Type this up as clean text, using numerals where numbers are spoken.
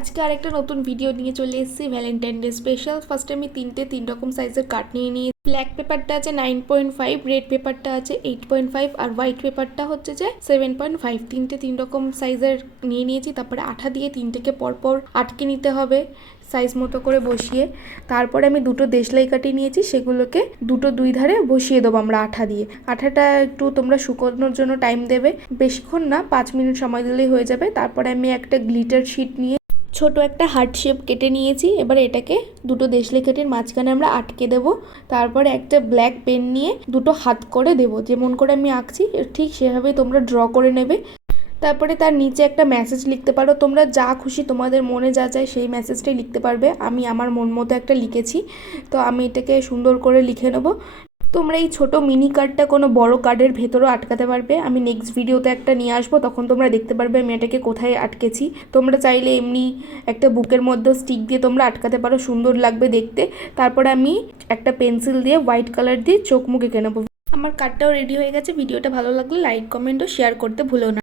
আজকে আরেকটা নতুন ভিডিও নিয়ে চলে এসেছি ভ্যালেন্টাইন ডে স্পেশাল। ফার্স্টে আমি তিন রকম সাইজের কাট নিয়ে নিই। ব্ল্যাক পেপারটা আছে 9.5, রেড পেপারটা আছে 8.5 আর হোয়াইট পেপারটা হচ্ছে যে 7.5। তিন রকম সাইজের নিয়ে নিয়েছি। তারপরে আঠা দিয়ে তিনটেকে পরপর আটকে নিতে হবে সাইজ মতো করে বসিয়ে। তারপরে আমি দুটো দেশলাই কাটি নিয়েছি, সেগুলোকে দুই ধারে বসিয়ে দেবো আমরা আঠা দিয়ে। আঠাটা একটু তোমরা শুকোনোর জন্য টাইম দেবে, বেশিক্ষণ না, 5 মিনিট সময় দিলেই হয়ে যাবে। তারপরে আমি একটা গ্লিটার শিট নিয়ে ছোট একটা হার্ট শেপ কেটে নিয়েছি। এবার এটাকে দুটো দেশলাই কাঠির মাঝখানে আমরা আটকে দেব। তারপরে একটা ব্ল্যাক পেন নিয়ে দুটো হাত করে দেব, যেমন করে আমি আঁকছি ঠিক সেভাবেই তোমরা ড্র করে নেবে। তারপরে তার নিচে একটা মেসেজ লিখতে পারো, তোমরা যা খুশি তোমাদের মনে যা চায় সেই মেসেজটাই লিখতে পারবে। আমি আমার মন মতো একটা লিখেছি, তো আমি এটাকে সুন্দর করে লিখে নেবো। তোমরা এই ছোট মিনি কার্ডটা কোনো বড় কার্ডের ভেতরও আটকাতে পারবে। আমি নেক্সট ভিডিওতে একটা নিয়ে আসবো, তখন তোমরা দেখতে পারবে আমি এটাকে কোথায় আটকেছি। তোমরা চাইলে এমনি একটা বুকের মধ্যে স্টিক দিয়ে তোমরা আটকাতে পারো, সুন্দর লাগবে দেখতে। তারপরে আমি একটা পেন্সিল দিয়ে হোয়াইট কালার দিয়ে চোখ মুখ এঁকে নেবো। আমার কার্ডটাও রেডি হয়ে গেছে। ভিডিওটা ভালো লাগলে লাইক, কমেন্ট ও শেয়ার করতে ভুলো না।